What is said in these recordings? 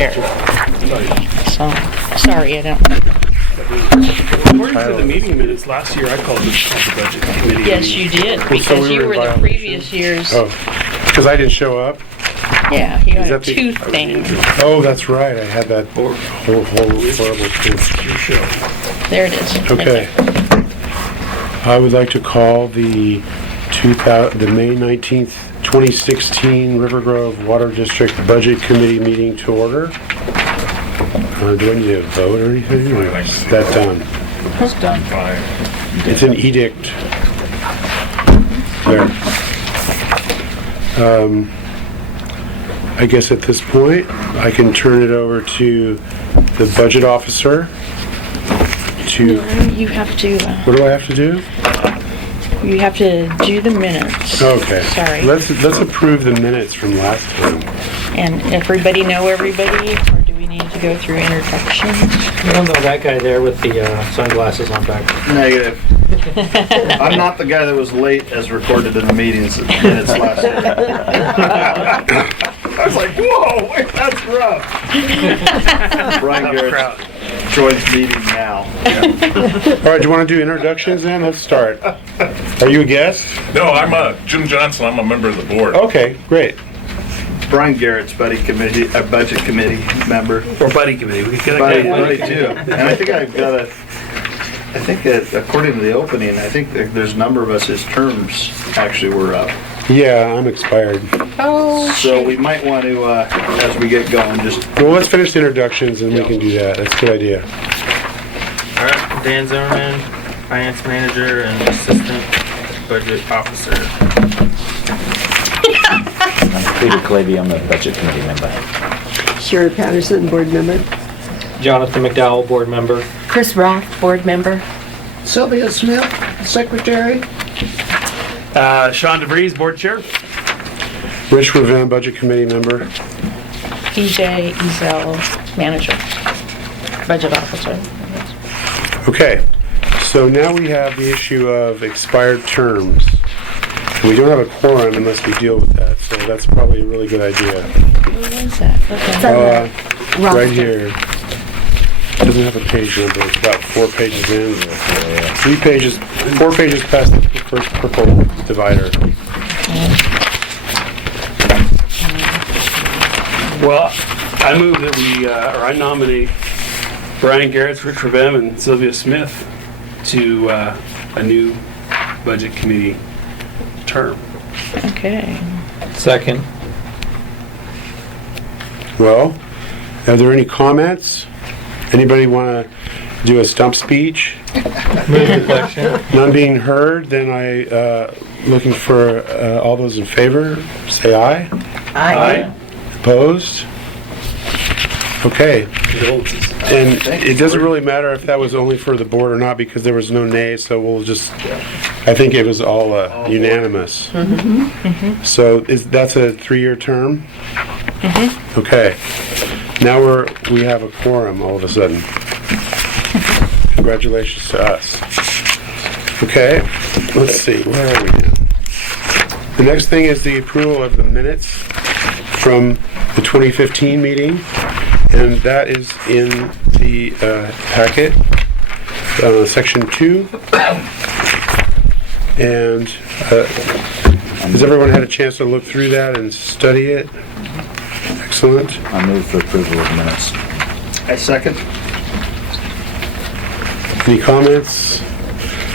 So, sorry, I don't. According to the meeting minutes last year, I called the budget committee. Yes, you did, because you were the previous year's. Oh, because I didn't show up? Yeah, you had a that the- tooth thing. Oh, that's right. I had that horrible tooth. Your show. There it is. Okay. I would like to call the May 19th, 2016 Rivergrove Water District Budget Committee meeting to order. Do I need to vote or anything? Or is that done? It's done. It's an edict. There. I guess at this point, I can turn it over to the budget officer to... You have to, What do I have to do? you have to do the minutes. Okay. Sorry. Let's approve the minutes from last time. And everybody know everybody, or do we need to go through introductions? You don't know that guy there with the sunglasses on back? Negative. I'm not the guy that was late as recorded in the meetings minutes last year. I was like, whoa, wait, that's rough. Brian Garrett joins meeting now. All right, do you want to do introductions then? Let's start. Are you a guest? No, I'm Jim Johnson. I'm a member of the board. Okay, great. Brian Garrett's budget committee member. Or buddy committee. We could Buddy get too. And I think I've got that according to the opening, I think there's a number of us, his terms actually were up. Yeah, I'm expired. Oh, So we might want to, as we get going, just Well, let's finish the introductions and we can do that. That's a good idea. All right, Dan Zimmerman, finance manager and assistant budget officer. Peter Clavey, I'm a budget committee member. Sherry Patterson, board member. Jonathan McDowell, board member. Chris Roth, board member. Sylvia Smith, secretary. Sean DeVries, board chair. Rich Revin, budget committee member. PJ Ezel, manager, budget officer. Okay, so now we have the issue of expired terms. We don't have a quorum unless we deal with that, so that's probably a really good idea. What is that? Okay. Right here. Doesn't have a page number. It's about 4 pages in. 4 pages past the first purple divider. Well, I move that I nominate Brian Garrett, Rich Revim, and Sylvia Smith to a new budget committee term. Okay. Second. Well, are there any comments? Anybody want to do a stump speech? Move the question. None being heard, then looking for all those in favor, say aye. Aye. Opposed? Okay. And it doesn't really matter if that was only for the board or not because there was no nay, so we'll just, I think it was all unanimous. So that's a 3-year term? Okay. Now we have a quorum all of a sudden. Congratulations to us. Okay, let's see, where are we now? The next thing is the approval of the minutes from the 2015 meeting, and that is in the packet, section 2. And has everyone had a chance to look through that and study it? Excellent. I move for approval of minutes. I second. Any comments?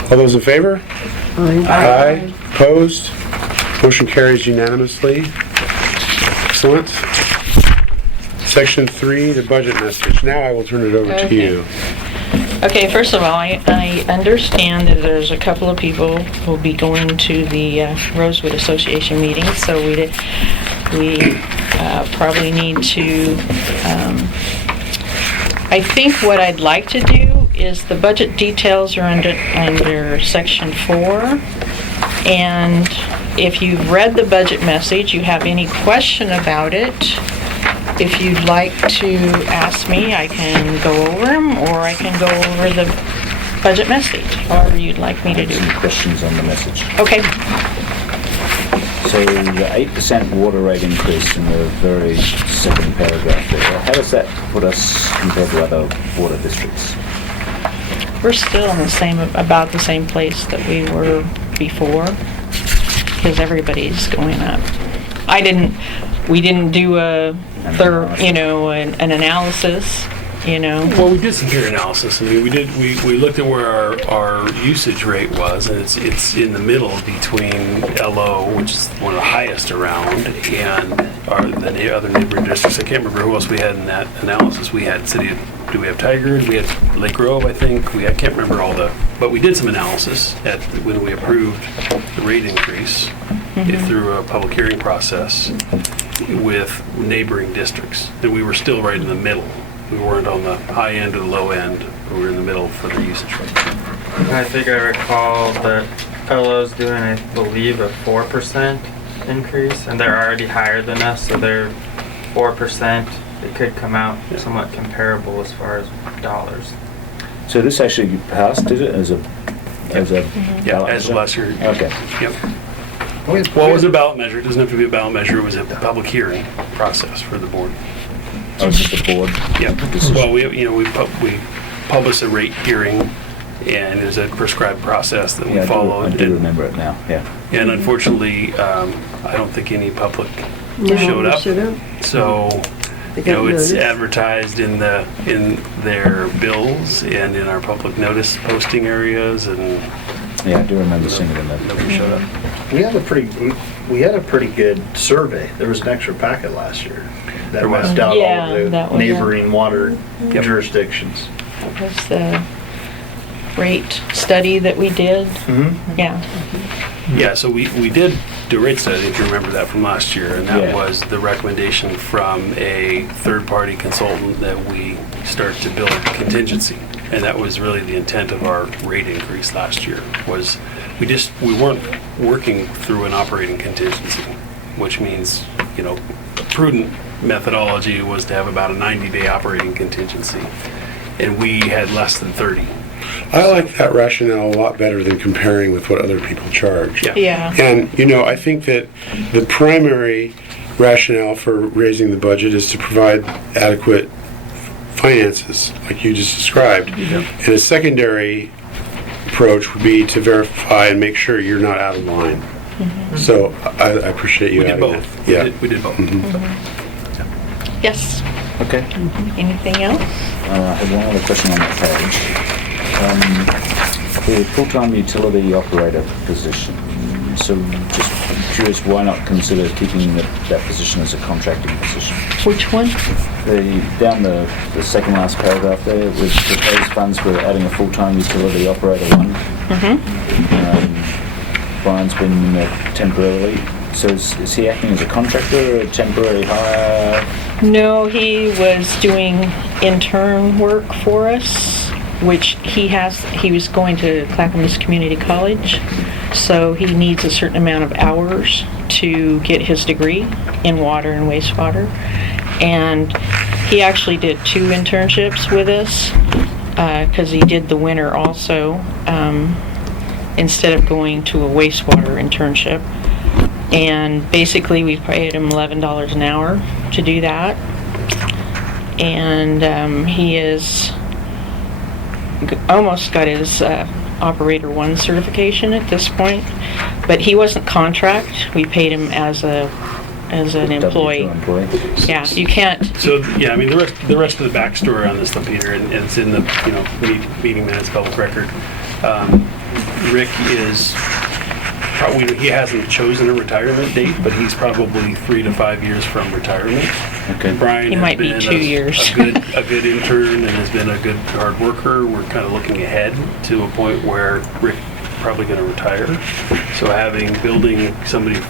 All those in favor? Aye. Opposed? Motion carries unanimously. Excellent. Section 3, the budget message. Now I will turn it over to you. Okay, first of all, I understand that there's a couple of people who will be going to the Rosewood Association meeting, so we probably need to, I think what I'd like to do is the budget details are under section 4, and if you've read the budget message, you have any question about it, if you'd like to ask me, I can go over them, or I can go over the budget message, however you'd like me to do. Any questions on the message? Okay. So the 8% water rate increase in the very second paragraph there, how does that put us compared to other water districts? We're still in the same, about the same place that we were before, because everybody's going up. We didn't do a thorough, an analysis, Well, we did some peer analysis. I mean, we looked at where our usage rate was, and it's in the middle between LO, which is one of the highest around, and the other neighboring districts. I can't remember who else we had in that analysis. We had do we have Tiger? We had Lake Grove, I think. I can't remember but we did some analysis when we approved the rate increase through a public hearing process with neighboring districts, and we were still right in the middle. We weren't on the high end or the low end. We were in the middle for the usage rate. I think I recall that LO's doing, I believe, a 4% increase, and they're already higher than us, so they're 4%. It could come out somewhat comparable as far as dollars. So this actually passed, did it, as a ballot As a measure? lesser. Okay. Yep. Well, it was a ballot measure. It doesn't have to be a ballot measure. It was a public hearing process for the board. Oh, it's just the board? Yeah. Decision. Well, we publish a rate hearing, and there's a prescribed process that we follow. I do remember it now, yeah. And unfortunately, I don't think any public showed up. So, it's advertised in their bills and in our public notice posting areas, and Yeah, I do remember seeing it in that. nobody showed up. We had a pretty good survey. There was an extra packet last year that There was. mapped out Yeah, all that the was, neighboring water Yep. jurisdictions. That was the rate study that we did. Yeah. Yeah, so we did do a rate study, if you remember that from last year, and that Yeah. was the recommendation from a third-party consultant that we start to build contingency. And that was really the intent of our rate increase last year, was we weren't working through an operating contingency, which means, prudent methodology was to have about a 90-day operating contingency, and we had less than 30. I like that rationale a lot better than comparing with what other people charge. Yeah. And, I think that the primary rationale for raising the budget is to provide adequate finances, like you just described. And a secondary approach would be to verify and make sure you're not out of line. So I appreciate you We did adding both. that. Yeah. We did both. Yes. Okay. Anything else? I have one other question on that page. The full-time utility operator position. So just curious, why not consider keeping that position as a contracting position? Which one? Down the second last paragraph there, with proposed funds, we're adding a full-time utility operator one. Brian's been temporarily. So is he acting as a contractor or a temporary hire? No, he was doing intern work for us, which he was going to Clackamas Community College, so he needs a certain amount of hours to get his degree in water and wastewater. And he actually did 2 internships with us, because he did the winter also, instead of going to a wastewater internship. And basically we paid him $11 an hour to do that. And he is almost got his Operator 1 certification at this point, but he wasn't contract. We paid him as an employee. W2 employee. Yeah, you can't. So, yeah, I mean, the rest of the backstory on this, though, Peter, and it's in the, meeting minutes, public record. Rick is probably, he hasn't chosen a retirement date, but he's probably 3 to 5 years from retirement. Okay. Brian He has might be been 2 years. a good intern and has been a good hard worker. We're kind of looking ahead to a point where Rick probably going to retire. So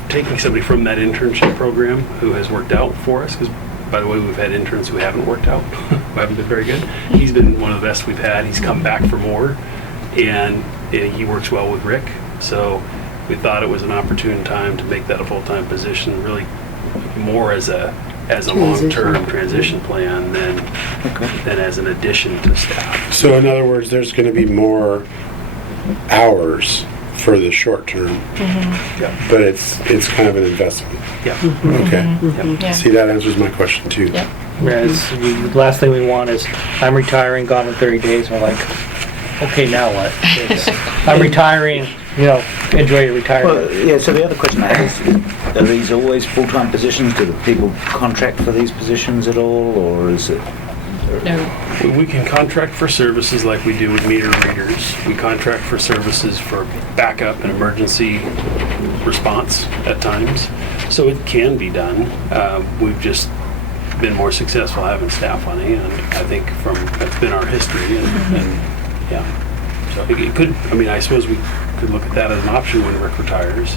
taking somebody from that internship program who has worked out for us, because by the way, we've had interns who haven't worked out, who haven't been very good. He's been one of the best we've had. He's come back for more, and he works well with Rick. So we thought it was an opportune time to make that a full-time position, really more as a long-term transition plan than as an addition to staff. So in other words, there's going to be more hours for the short term, but it's kind of an investment. Yeah. Okay. Yeah. See, that answers my question too. Yep. Whereas the last thing we want is, I'm retiring, gone in 30 days, and we're like, okay, now what? I'm retiring, enjoy your retirement. Well, yeah, so the other question I have is, are these always full-time positions? Do the people contract for these positions at all, or is it? No. We can contract for services like we do with meter readers. We contract for services for backup and emergency response at times. So it can be done. We've just been more successful having staff on hand. I think that's been our history, and yeah. So it could. I mean, I suppose we could look at that as an option when Rick retires.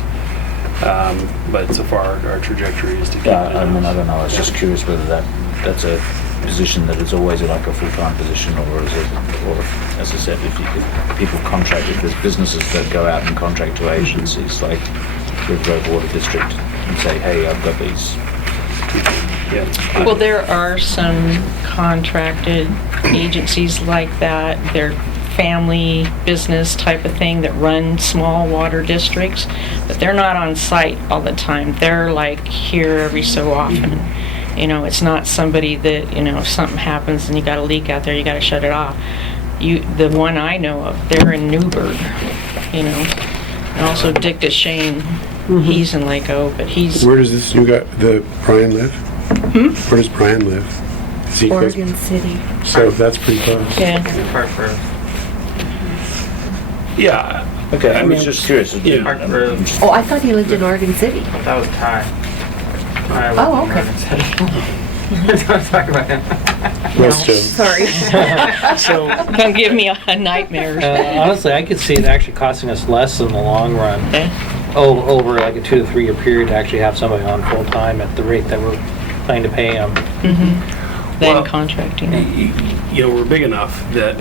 But so far, our trajectory is to keep it I mean, I in-house. don't know. I was just curious whether that's a position that is always like a full-time position, or is it, or as I said, if people contract, if there's businesses that go out and contract to agencies like Rivergrove Water District and say, hey, I've got these. Yeah. Well, there are some contracted agencies like that. They're family business type of thing that run small water districts, but they're not on site all the time. They're like here every so often. It's not somebody that, if something happens and you got a leak out there, you got to shut it off. The one I know of, they're in Newburgh, and also Dick DeShane, he's in Lake O, but he's... Where does this new guy, Brian live? Where does Brian live? Is he close? Oregon City. So that's pretty close. Yeah. Park Road. Yeah. Okay, I was just curious. Yeah. Park Road. Oh, I thought he lived in Oregon City. That was Ty. Ty lived Oh, in okay. Oregon City. Don't talk about him. West Jones. Sorry. So, Don't give me a nightmare. honestly, I could see it actually costing us less in the long run, Okay. over like a 2 to 3 year period, to actually have somebody on full-time at the rate that we're planning to pay them. Then Well, contracting. We're big enough that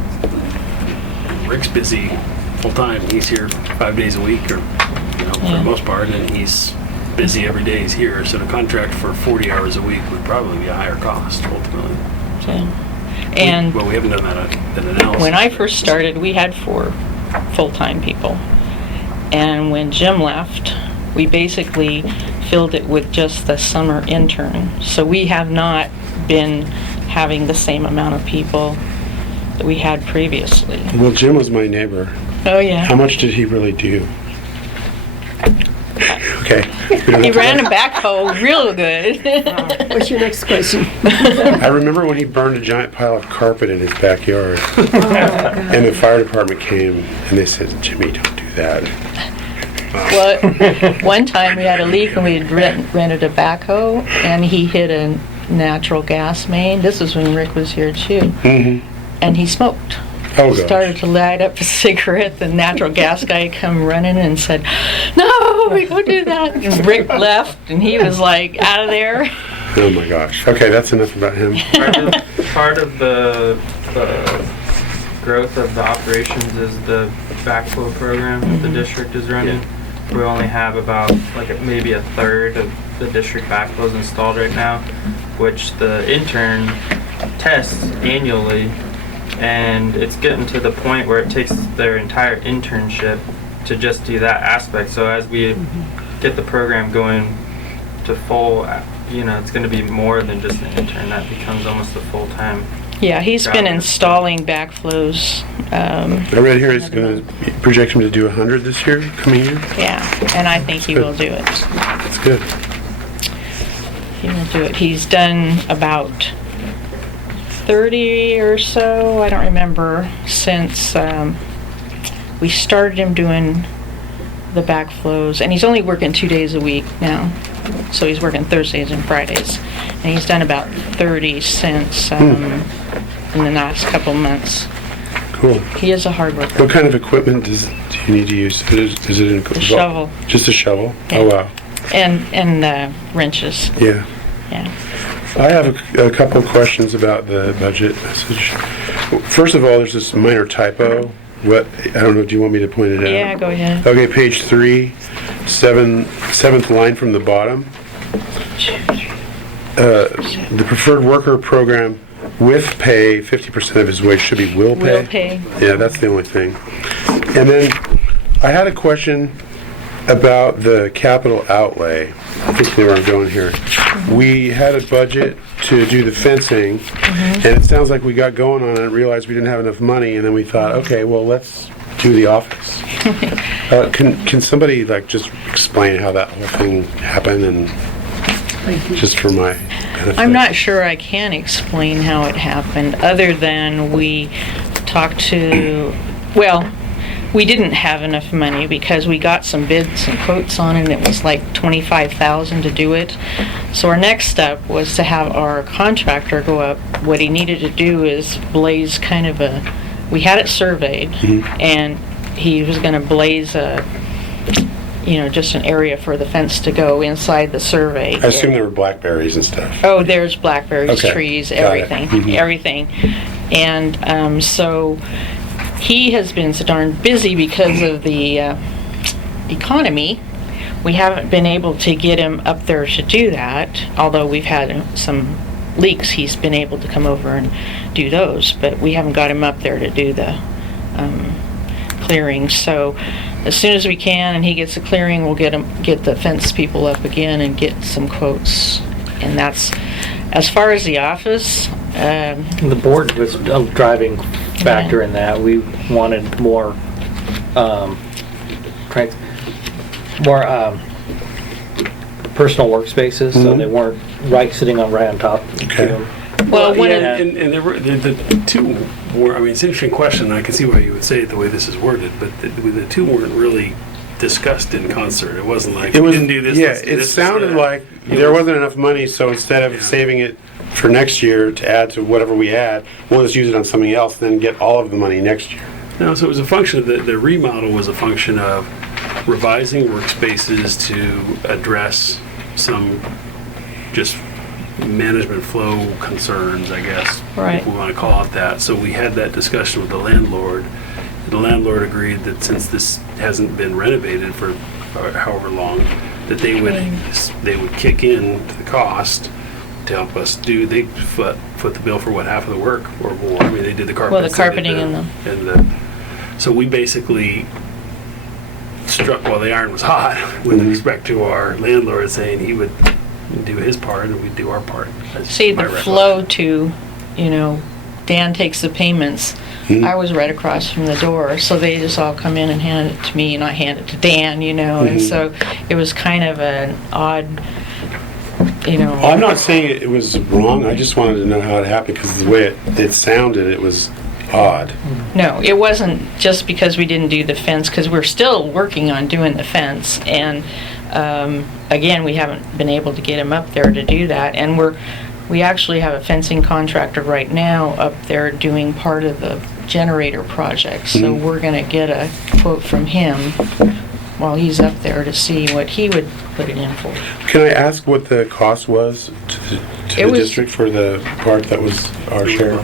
Rick's busy full time. He's here 5 days a week, or for Yeah. the most part, and he's busy every day he's here. So to contract for 40 hours a week would probably be a higher cost ultimately. So, Yeah. And we haven't done that analysis. when I first started, we had 4 full-time people. And when Jim left, we basically filled it with just the summer intern. So we have not been having the same amount of people that we had previously. Well, Jim was my neighbor. Oh, yeah. How much did he really do? Okay. we don't He have to- ran a backhoe real good. What's your next question? I remember when he burned a giant pile of carpet in his backyard, and the fire department came and they said, "Jimmy, don't do that." Well, one time we had a leak and we had rented a backhoe and he hit a natural gas main. This was when Rick was here too. And he smoked. Oh, gosh. Started to light up a cigarette. The natural gas guy come running and said, "No, we don't do that." And Rick left and he was like out of there. Oh my gosh. Okay, that's enough about him. Part of the growth of the operations is the backflow program that the district is running. We only have about maybe a third of the district backflows installed right now, which the intern tests annually, and it's getting to the point where it takes their entire internship to just do that aspect. So as we get the program going to full, it's going to be more than just an intern. That becomes almost a full-time. Yeah, he's been installing backflows. I read here he's going to project him to do 100 this year, coming year. Yeah, and I think he will do it. That's good. He will do it. He's done about 30 or so, I don't remember, since we started him doing the backflows. And he's only working 2 days a week now. So he's working Thursdays and Fridays. And he's done about 30 since in the last couple months. Cool. He is a hard worker. What kind of equipment do you need to use? Is it A shovel. Just a shovel? Yeah. Oh, wow. And wrenches. Yeah. Yeah. I have a couple of questions about the budget message. First of all, there's this minor typo. I don't know, do you want me to point it out? Yeah, go ahead. Okay, page 3, seventh line from the bottom. The preferred worker program with pay, 50% of his wage should be will pay. Will pay. Yeah, that's the only thing. And then I had a question about the capital outlay. I think they were going here. We had a budget to do the fencing, and it sounds like we got going on it and realized we didn't have enough money, and then we thought, okay, well, let's do the office. Can somebody like just explain how that whole thing happened, and just for my benefit? I'm not sure I can explain how it happened, other than we talked to, well, we didn't have enough money because we got some bids and quotes on it, and it was like $25,000 to do it. So our next step was to have our contractor go up. What he needed to do is blaze kind of a, we had it surveyed, and he was gonna blaze a, just an area for the fence to go inside the survey. I assume there were blackberries and stuff. Oh, there's blackberries, Okay, trees, got it. everything, everything. And so he has been so darn busy because of the economy. We haven't been able to get him up there to do that, although we've had some leaks. He's been able to come over and do those, but we haven't got him up there to do the clearing. So as soon as we can and he gets the clearing, we'll get the fence people up again and get some quotes. And that's, as far as the office, The board was a driving factor in that. We wanted more, personal workspaces, so they weren't sitting right on top. Okay. well, one of And there were, the two were, I mean, it's an interesting question, and I can see why you would say it the way this is worded, but the two weren't really discussed in concert. It wasn't like, It we was, didn't do this. yeah, let's do it this sounded instead. like It there was- wasn't enough money, so instead of Yeah. saving it for next year to add to whatever we add, we'll just use it on something else, then get all of the money next year. No, so it was a function of, the remodel was a function of revising workspaces to address some just management flow concerns, I guess. Right. If we want to call it that. So we had that discussion with the landlord. The landlord agreed that since this hasn't been renovated for however long, that they would kick in the cost to help us do, they foot the bill for what, half of the work or more. I mean, they did the carpet. Well, the carpeting and so we basically struck while the iron was hot with respect to our landlord, saying he would do his part and we'd do our part. That's see my the recollection. flow to, Dan takes the payments. I was right across from the door, so they just all come in and hand it to me, and I hand it to Dan, and so it was kind of an odd, I'm not saying it was wrong, I just wanted to know how it happened, because the way it sounded, it was odd. No, it wasn't just because we didn't do the fence, because we're still working on doing the fence, and again, we haven't been able to get him up there to do that, and we actually have a fencing contractor right now up there doing part of the generator project, so we're gonna get a quote from him while he's up there to see what he would put it in for. Can I ask what the cost was to the was- district for the part that was our share?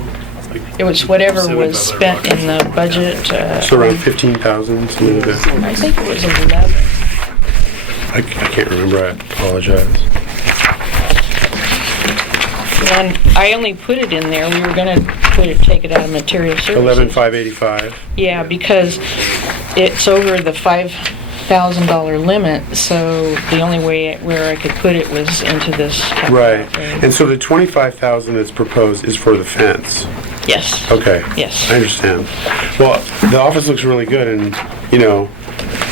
It was whatever was spent in the budget. So around 15,000, something like that? I think it was 11. I can't remember, I apologize. And I only put it in there, we were gonna take it out of material services. 11,585. Yeah, because it's over the $5,000 limit, so the only way where I could put it was into this. capital Right, outlay. and so the 25,000 that's proposed is for the fence? Yes. Okay. Yes. I understand. Well, the office looks really good, and,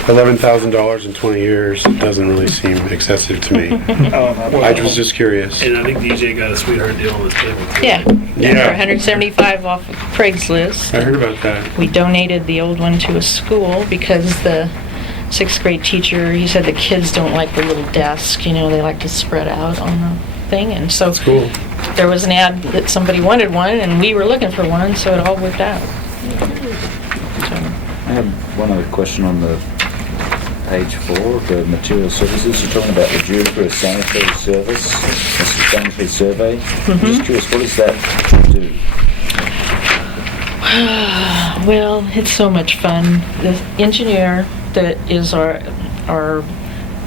$11,000 in 20 years doesn't really seem excessive to me. I was just curious. And I think DJ got a sweetheart deal on this table. too. Yeah. Yeah. For $175 off of Craigslist. I heard about that. We donated the old one to a school because the 6th grade teacher, he said the kids don't like the little desk, they like to spread out on the thing, and so Cool. there was an ad that somebody wanted one, and we were looking for one, so it all worked out. So, I have one other question on the page 4 of the material services. You're talking about the due for a sanitary service, a sanitary survey. I'm just curious, what does that do? well, it's so much fun. The engineer that is our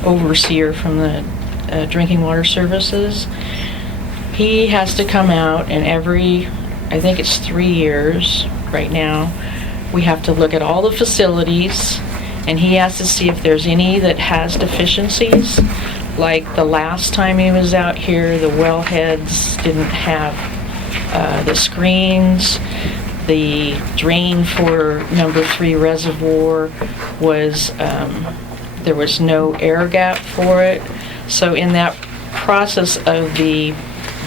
overseer from the drinking water services, he has to come out, and I think it's 3 years right now, we have to look at all the facilities and he has to see if there's any that has deficiencies. Like the last time he was out here, the wellheads didn't have the screens. The drain for number 3 reservoir was, there was no air gap for it. So in that process of the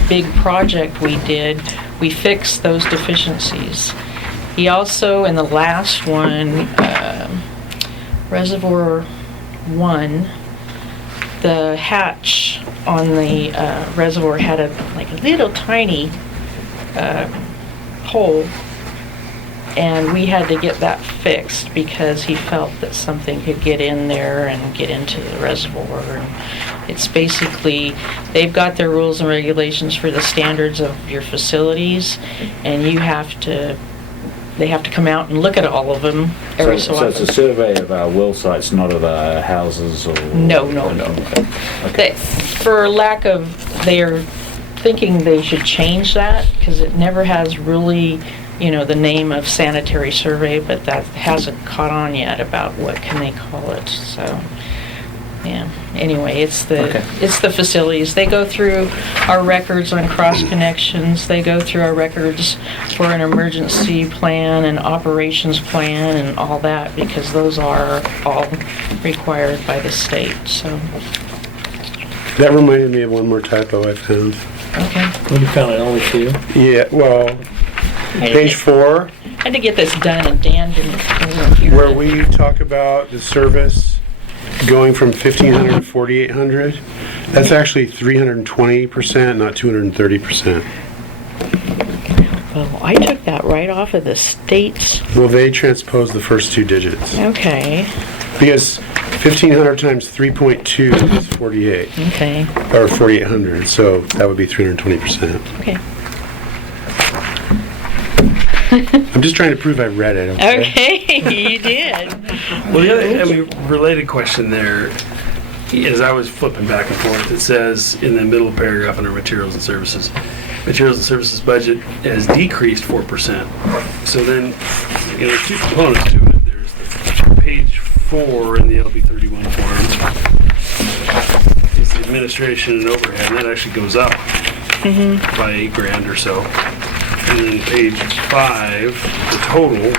big project we did, we fixed those deficiencies. He also, in the last one, Reservoir 1, the hatch on the reservoir had a little tiny hole, and we had to get that fixed because he felt that something could get in there and get into the reservoir. And it's basically, they've got their rules and regulations for the standards of your facilities, and they have to come out and look at all of them every so often. So it's a survey of our well sites, not of our houses or... No. Okay. For lack of, they're thinking they should change that, because it never has really, the name of sanitary survey, but that hasn't caught on yet about what can they call it, so... Yeah, anyway, it's the facilities. They go through our records on cross connections. They go through our records for an emergency plan and operations plan and all that, because those are all required by the state, so. That reminded me of one more typo I found. Okay. When you found it only 2? Yeah, well, page 4. I had to get this done, and Dan wasn't here. Where we talk about the service going from 1,500 to 4,800, that's actually 320%, not 230%. Well, I took that right off of the state's. Well, they transpose the first 2 digits. Okay. Because 1,500 times 3.2 is 48. Okay. Or 4,800, so that would be 320%. Okay. I'm just trying to prove I read it. Okay, you did. Well, the other, related question there, as I was flipping back and forth, it says in the middle paragraph under materials and services budget has decreased 4%. So then, there's 2 components to it. There's the page 4 in the LB 31 form. It's the administration and overhead, and that actually goes up by $8,000 or so. And then page 5, the total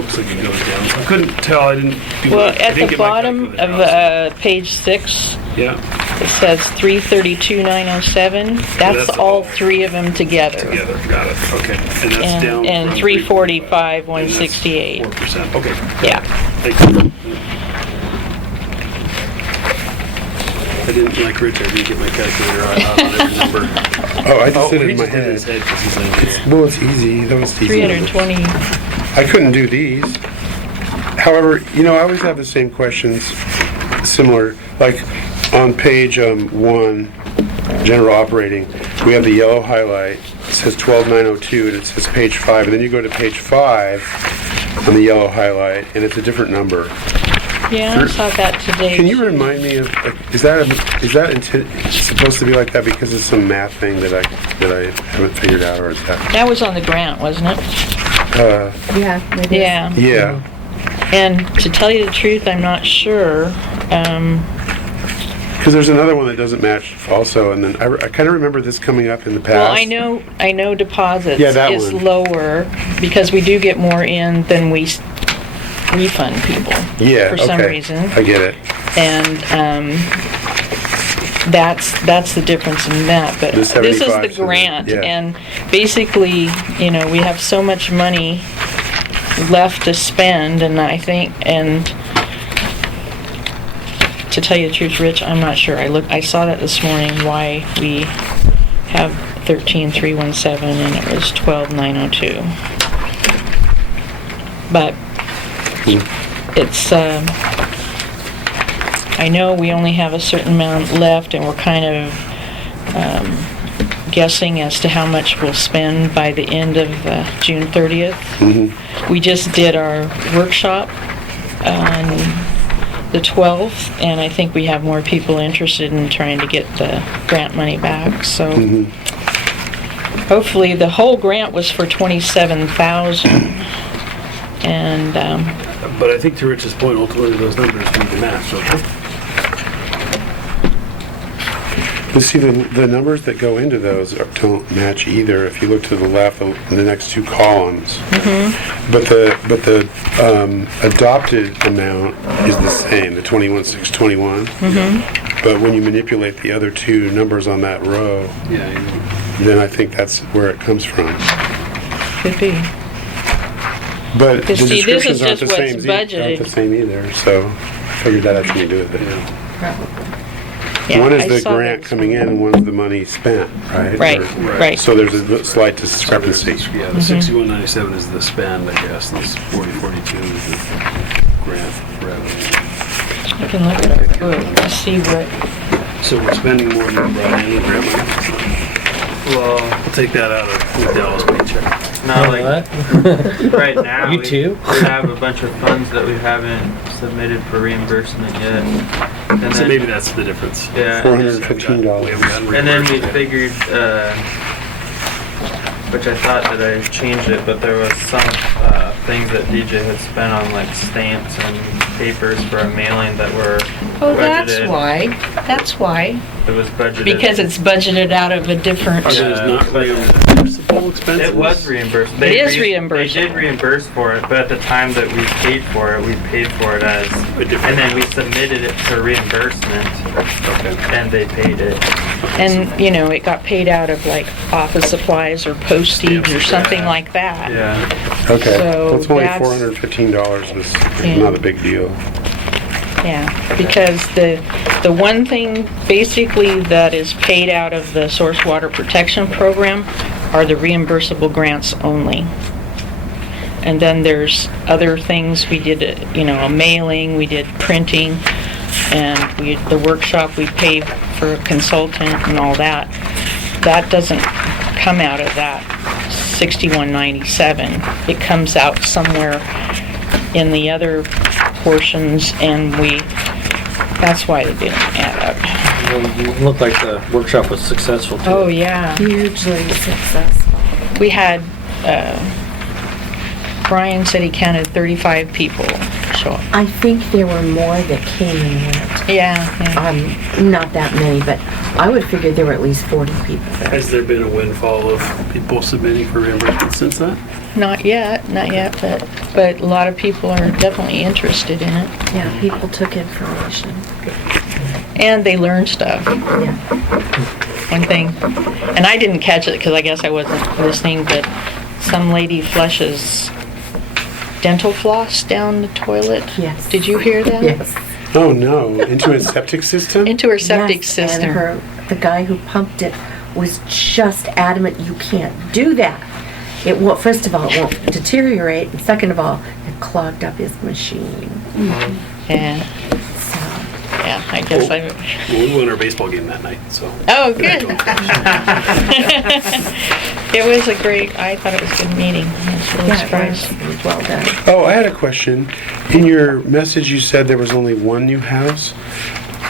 looks like it goes down. I couldn't tell. I didn't do Well, my, at the bottom of page 6, yeah, it says 332,907. That's all 3 of them together. Got it. Okay, and that's down. And from 345,168. 4%. Okay. Yeah. Thank you. I didn't, like Rich, I didn't get my calculator out on every number. Oh, I just did it he in my just did head. his head 'cause he's like, Well, it's easy. That was easy. 320. I couldn't do these. However, I always have the same questions, similar, like on page 1, general operating, we have the yellow highlight. It says 12,902, and it says page 5. And then you go to page 5 on the yellow highlight, and it's a different number. Yeah, I saw that today. Can you remind me of, is that supposed to be like that because of some math thing that I haven't figured out, or is that? That was on the grant, wasn't it? Yeah. it is. Yeah. Yeah. And to tell you the truth, I'm not sure. Because there's another one that doesn't match also, and then I kind of remember this coming up in the past. Well, I know deposits Yeah, that is one. lower because we do get more in than we refund people. Yeah, for some okay. reason. I get it. And that's the difference in that. But The this is the 75, grant, yeah. and basically, we have so much money left to spend, and I think, and to tell you the truth, Rich, I'm not sure. I saw that this morning, why we have 13,317 and it was 12,902. But it's, I know we only have a certain amount left, and we're kind of guessing as to how much we'll spend by the end of June 30th. Mm-hmm. We just did our workshop on the 12th, and I think we have more people interested in trying to get the grant money back, so hopefully the whole grant was for $27,000, and But I think to Rich's point, ultimately those numbers need to match, don't they? But see, the numbers that go into those don't match either. If you look to the left, the next two columns. But the adopted amount is the same, the 21,621. But when you manipulate the other two numbers on that row, Yeah. then I think that's where it comes from. Could be. But the Because see, this is descriptions aren't just the same. what's Aren't budgeted. the same either. So I figured that had something to do with it. Yeah, One I is the saw grant that. coming in, and one's the money spent, right? Right, Or- right. So there's a slight discrepancy. Yeah, the 6197 is the spend, I guess, and this 4042 is the grant revenue. I can look at it to see what, So we're spending more than we brought in with grant money. Well, We'll take that out of Dell's paycheck. not like What? right now. You too? We have a bunch of funds that we haven't submitted for reimbursement yet. And So then, maybe that's the difference. yeah. $415. And then we figured, which I thought that I changed it, but there was some things that DJ had spent on like stamps and papers for a mailing that were oh, that's budgeted. why. That's why. It was budgeted. Because it's budgeted out of a different, Are those not reimbursable expenses? It was reimbursed. It is reimbursable. They did reimburse for it, but at the time that we paid for it as, and then we submitted it to reimbursement, and they paid it. and, you know, it got paid out of like office supplies or postage or something like that. Yeah. Okay, So that's only that's- $415 was Yeah. not a big deal. Yeah, because the one thing basically that is paid out of the Source Water Protection Program are the reimbursable grants only. And then there's other things, we did, a mailing, we did printing, and the workshop, we pay for a consultant and all that. That doesn't come out of that 6197. It comes out somewhere in the other portions, and that's why it didn't add up. It looked like the workshop was successful too. Oh, yeah. Hugely successful. We had, Brian said he counted 35 people show up. I think there were more that came and went. Yeah. Not that many, but I would figure there were at least 40 people there. Has there been a windfall of people submitting for reimbursement since that? Not yet, but a lot of people are definitely interested in it. Yeah, people took information. And they learned stuff. Yeah. One thing, and I didn't catch it because I guess I wasn't listening, but some lady flushes dental floss down the toilet. Yes. Did you hear that? Yes. Oh no, into a septic system? Into her septic Yes, system. And the guy who pumped it was just adamant, you can't do that. It won't, first of all, it won't deteriorate, and second of all, it clogged up his machine. Yeah, So, yeah, I guess I... Well, we won our baseball game that night, so. Oh, good. It was a great, I thought it was a good meeting. I was really yeah, surprised. it was well done. Oh, I had a question. In your message, you said there was only one new house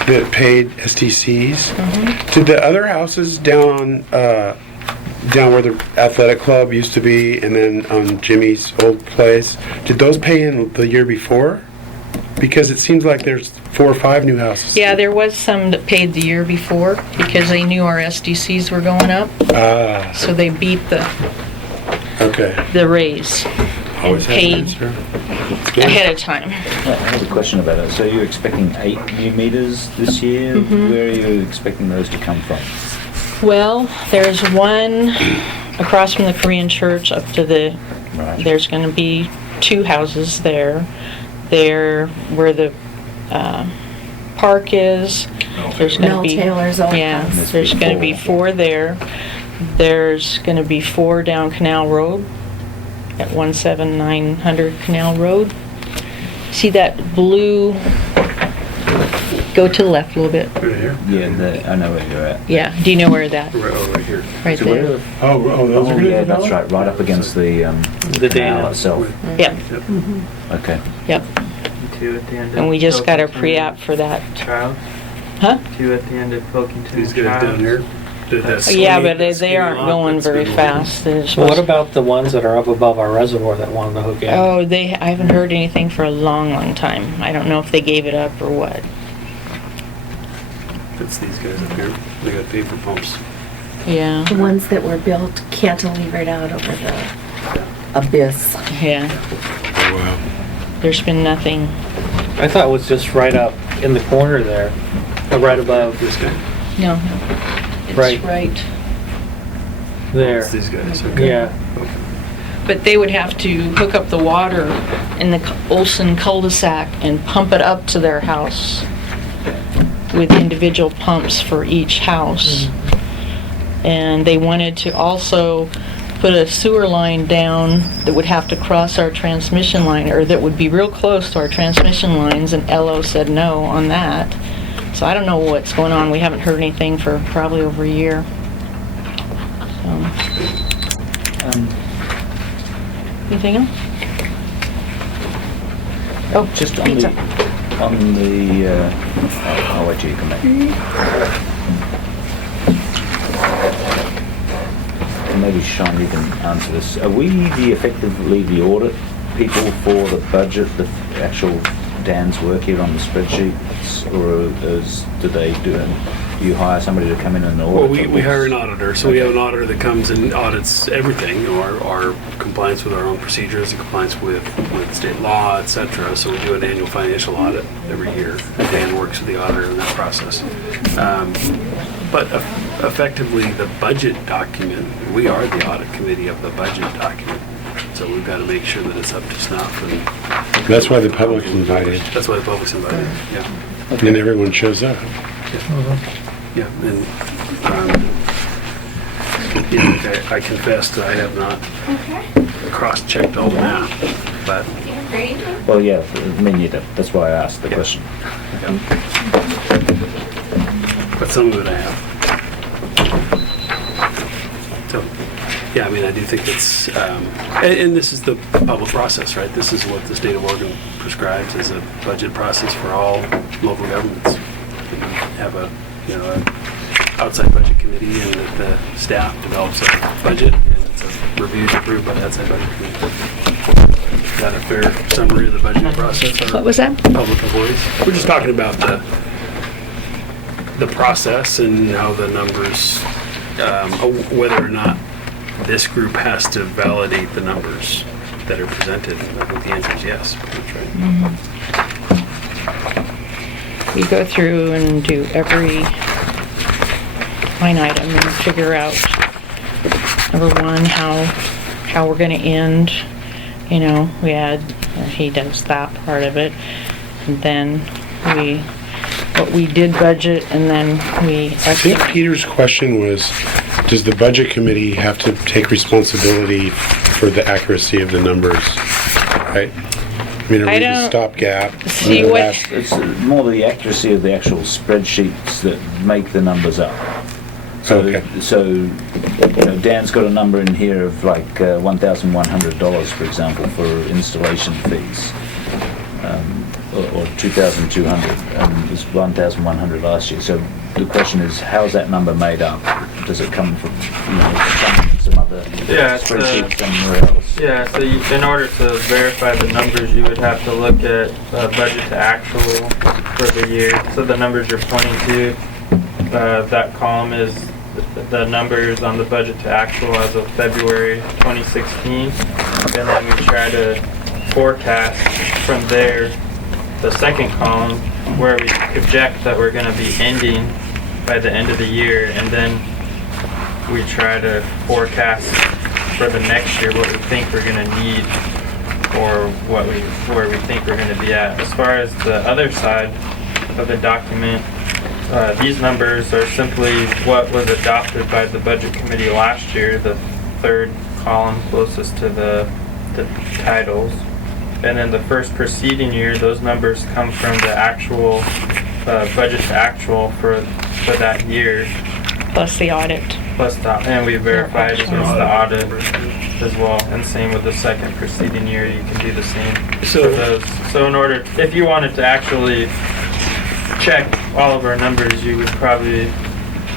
that paid STCs. Did the other houses down where the athletic club used to be, and then on Jimmy's old place, did those pay in the year before? Because it seems like there's 4 or 5 new houses. Yeah, there was some that paid the year before because they knew our SDCs were going up, Ah, so they beat okay. the raise Always have an paid. answer. That's good. ahead of time. I have a question about that. So you're expecting 8 new meters this year? Where are you expecting those to come from? Well, there's one across from the Korean church up to the, Right. there's going to be 2 houses there. There where the park is, there's going to Mel be... Taylor's old Yeah, house. there's going to be 4 there. There's going to be 4 down Canal Road at 17900 Canal Road. See that blue... Go to the left a little bit. Right here? Yeah, I know where you're at. Yeah, do you know where that? Right here. Right So where there. are the- Oh, those are Oh, gonna yeah, that's develop? right, right up against the canal dam. itself. Yep, Okay. yep. 2 at the end of And we just got a Pilkington pre-app for that. Child. Huh? 2 at the end of Pilkington He's got it Child. down here. Yeah, but they aren't going very fast. They're So what supposed- about the ones that are up above our reservoir that wanted to hook in? Oh, I haven't heard anything for a long, long time. I don't know if they gave it up or what. That's these guys up here. They got paper pumps. Yeah, The ones that were built cantilevered out over the abyss. yeah. Oh, wow. There's been nothing. I thought it was just right up in the corner there, right above This guy. No. It's Right. right. there. It's these guys. Okay. Yeah. But they would have to hook up the water in the Olson cul-de-sac and pump it up to their house with individual pumps for each house. And they wanted to also put a sewer line down that would have to cross our transmission line, or that would be real close to our transmission lines, and LO said no on that. So I don't know what's going on. We haven't heard anything for probably over a year. So, anything else? Oh, Just on pizza. I'll wait till you come back. Maybe Sean, you can answer this. Are we effectively the audit people for the budget, the actual Dan's work here on the spreadsheets, or do they do it? You hire somebody to come in and audit? Well, we it? hire an auditor, so we have an auditor that comes and audits everything, our compliance with our own procedures and compliance with state law, et cetera. So we do an annual financial audit every year. Dan works with the auditor in that process. But effectively, the budget document, we are the audit committee of the budget document. So we've got to make sure that it's up to snuff. And That's why the public's invited, that's why the public's invited, yeah. and everyone shows up. Yeah, and I confess that I have not cross-checked all the math, but Well, yeah, me neither. That's why I asked the question. some of it I have. So, yeah, I mean, I do think it's, and this is the public process, right? This is what the state of Oregon prescribes as a budget process for all local governments. You have a outside budget committee, and the staff develops a budget, and it's reviewed and approved by the outside budget committee. Is that a fair summary of the budget process? What was that? Public employees. We're just talking about the process and how the numbers, whether or not this group has to validate the numbers that are presented. I think the answer is yes. That's right. We go through and do every line item and figure out, number one, how we're gonna end. He does that part of it. And then what we did budget, and then we I think Peter's question was, does the budget committee have to take responsibility for the accuracy of the numbers? Right? I mean, are I we the don't stopgap? see The what- last- It's more the accuracy of the actual spreadsheets that make the numbers up. So, Okay. Dan's got a number in here of like $1,100, for example, for installation fees, or 2,200, and it was 1,100 last year. So the question is, how's that number made up? Does it come from some other Yeah, it's, spreadsheet somewhere else? Yeah, so in order to verify the numbers, you would have to look at budget to actual for the year. So the numbers you're pointing to, that column is the numbers on the budget to actual as of February 2016. And then we try to forecast from there the second column where we project that we're going to be ending by the end of the year. And then we try to forecast for the next year what we think we're going to need, or where we think we're going to be at. As far as the other side of the document, these numbers are simply what was adopted by the budget committee last year, the third column closest to the titles. And then the first preceding year, those numbers come from the actual budget to actual for that year. plus the audit. And we verified against the audit as well. And same with the second preceding year, you can do the same for those. So if you wanted to actually check all of our numbers, you would probably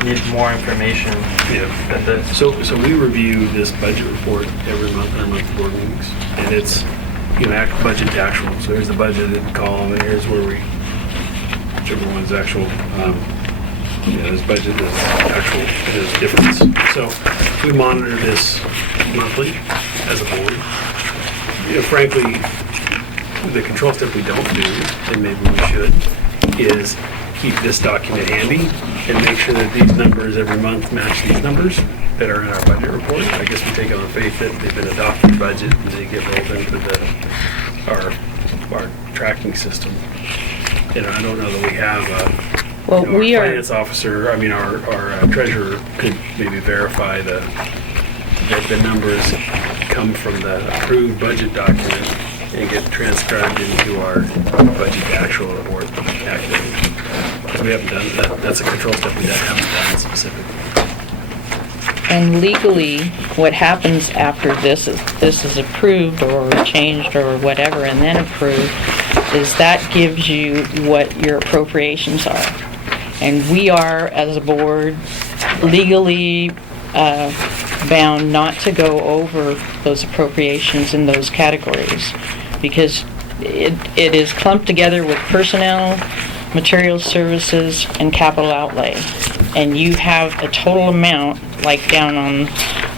need more information Yeah. than this. So we review this budget report every month in our monthly board meetings, and it's, budget to actual. So here's the budgeted column, and here's where whichever one's actual, this budget is actual, there's difference. So we monitor this monthly as a board. Frankly, the control step we don't do, and maybe we should, is keep this document handy and make sure that these numbers every month match these numbers that are in our budget report. I guess we take it on faith that they've been adopted budget and they get rolled into our tracking system. I don't know that we have Well, our we are, finance officer, our treasurer could maybe verify that the numbers come from the approved budget document and get transcribed into our budget actual report accurately. We haven't done that. That's a control step we haven't done specifically. and legally, what happens after this is approved or changed or whatever and then approved, is that gives you what your appropriations are. And we are, as a board, legally bound not to go over those appropriations in those categories, because it is clumped together with personnel, material services, and capital outlay. And you have a total amount, like down on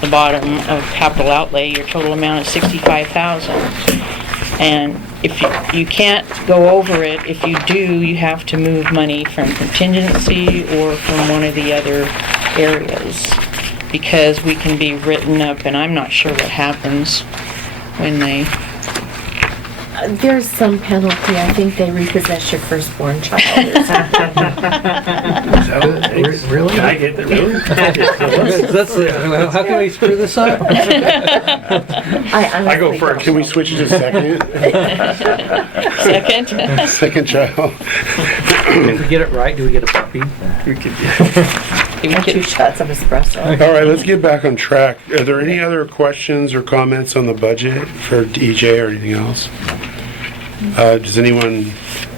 the bottom of capital outlay, your total amount is $65,000. And if you can't go over it, if you do, you have to move money from contingency or from one of the other areas, because we can be written up, and I'm not sure what happens when they... There's some penalty. I think they repossess your firstborn child. Really? Can I get that? Really? How can we screw this up? I go first. Can we switch it to second? Second? Second child? If we get it right, do we get a puppy? We could, And 2 shots of espresso. All right, let's get back on track. Are there any other questions or comments on the budget for DJ or anything else? Does anyone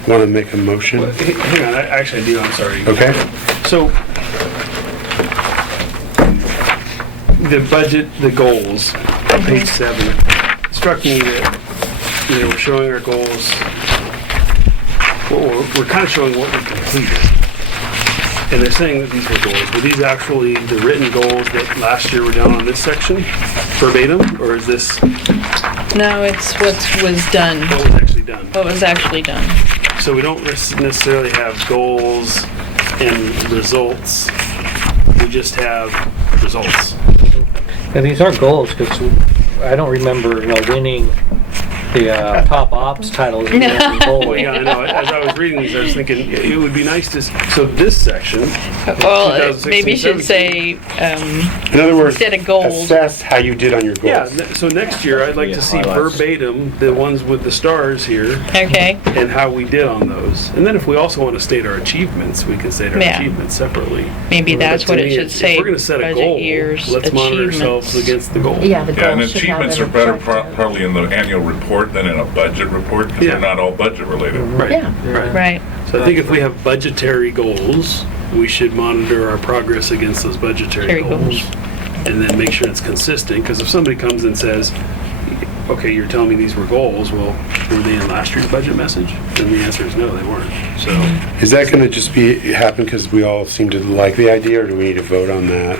want to make a motion? hang on, actually I do, I'm sorry. Okay. So, the budget, the goals, on page 7, it struck me that, we're showing our goals, we're kind of showing what we completed. And they're saying that these were goals. Were these actually the written goals that last year were down on this section, verbatim, or is this No, it's what was done. what was actually done? What was actually done. So we don't necessarily have goals and results. We just have results. And these are goals, because I don't remember, winning the top ops titles. No. Well, yeah, I know. As I was reading these, I was thinking it would be nice to. So this section. Well, 2016, maybe you should say, In other words, instead of goals. assess how you did on your Yeah. goals. So next year, I'd like to see Highlights. verbatim the ones with the stars here okay, and how we did on those. And then if we also want to state our achievements, we can state our Yeah. achievements separately. maybe that's But to what it me, should if say. we're going to set a budget goal, years, let's monitor ourselves achievements. against the goal. Yeah, the Yeah, and goal should have achievements an are better objective. probably in the annual report than in a budget report, because Yeah. they're not all budget related. Right. Yeah. Right. Right. So I think if we have budgetary goals, we should monitor our progress against those budgetary Budgetary goals. goals. And then make sure it's consistent, because if somebody comes and says, okay, you're telling me these were goals, well, were they in last year's budget message? And the answer is no, they weren't. So, Is that going to just happen because we all seem to like the idea, or do we need to vote on that?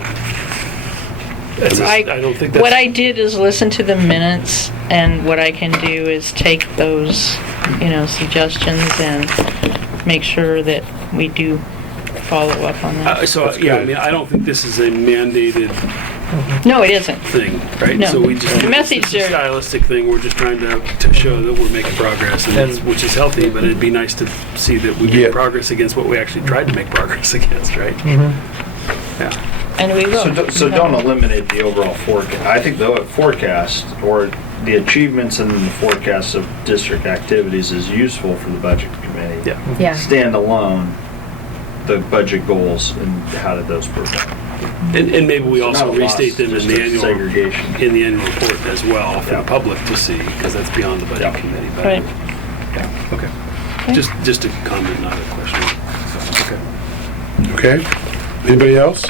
I don't think that's. What I did is listen to the minutes, and what I can do is take those, suggestions and make sure that we do follow up on that. So, yeah, I mean, I don't think this is a mandated No, it isn't. thing, right? No. So we just, The message it's a there- stylistic thing, we're just trying to show that we're making progress, which is healthy, but it'd be nice to see that we Yeah. make progress against what we actually tried to make progress against, right? Yeah. And we will. So don't eliminate the overall forecast. I think the forecast, or the achievements and the forecast of district activities, is useful for the budget committee. Yeah. Yeah. Standalone, the budget goals and how did those perform. And maybe we also Not a loss, restate them in just the a annual segregation. report as well for the public to see, because that's beyond the budget Yeah. committee. But- Right. Yeah, okay. Just a comment, not a question. So, okay. Okay. Anybody else?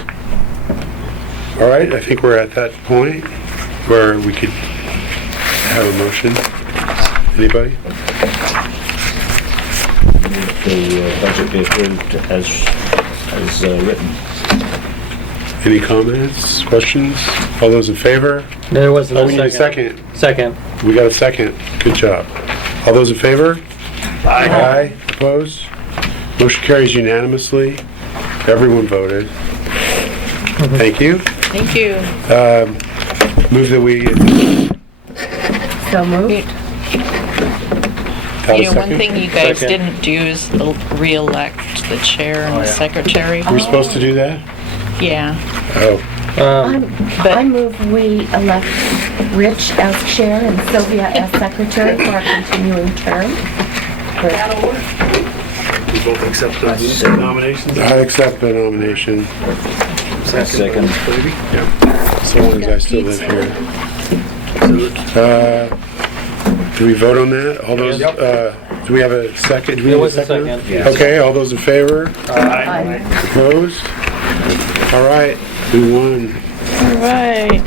All right, I think we're at that point where we could have a motion. Anybody? The budget be approved as written. Any comments, questions? All those in favor? There was Oh, no we need a second. second. Second. We got a second. Good job. All those in favor? Aye. Opposed? Motion carries unanimously. Everyone voted. Thank you. Thank you. Move that we So moved. have a You know, one second. thing you guys Second. didn't do is re-elect the chair and the secretary. We're supposed to do that? Yeah. Oh, I move we elect Rich as chair and Sylvia as secretary for our continuing term. We both accept those nominations. I accept the nomination, Second. so long as I still live here. Do we vote on that? All those, do we have a second? Do we There have was a second. Yes. Okay, all those in favor? Aye. Opposed? All right, we won. All right.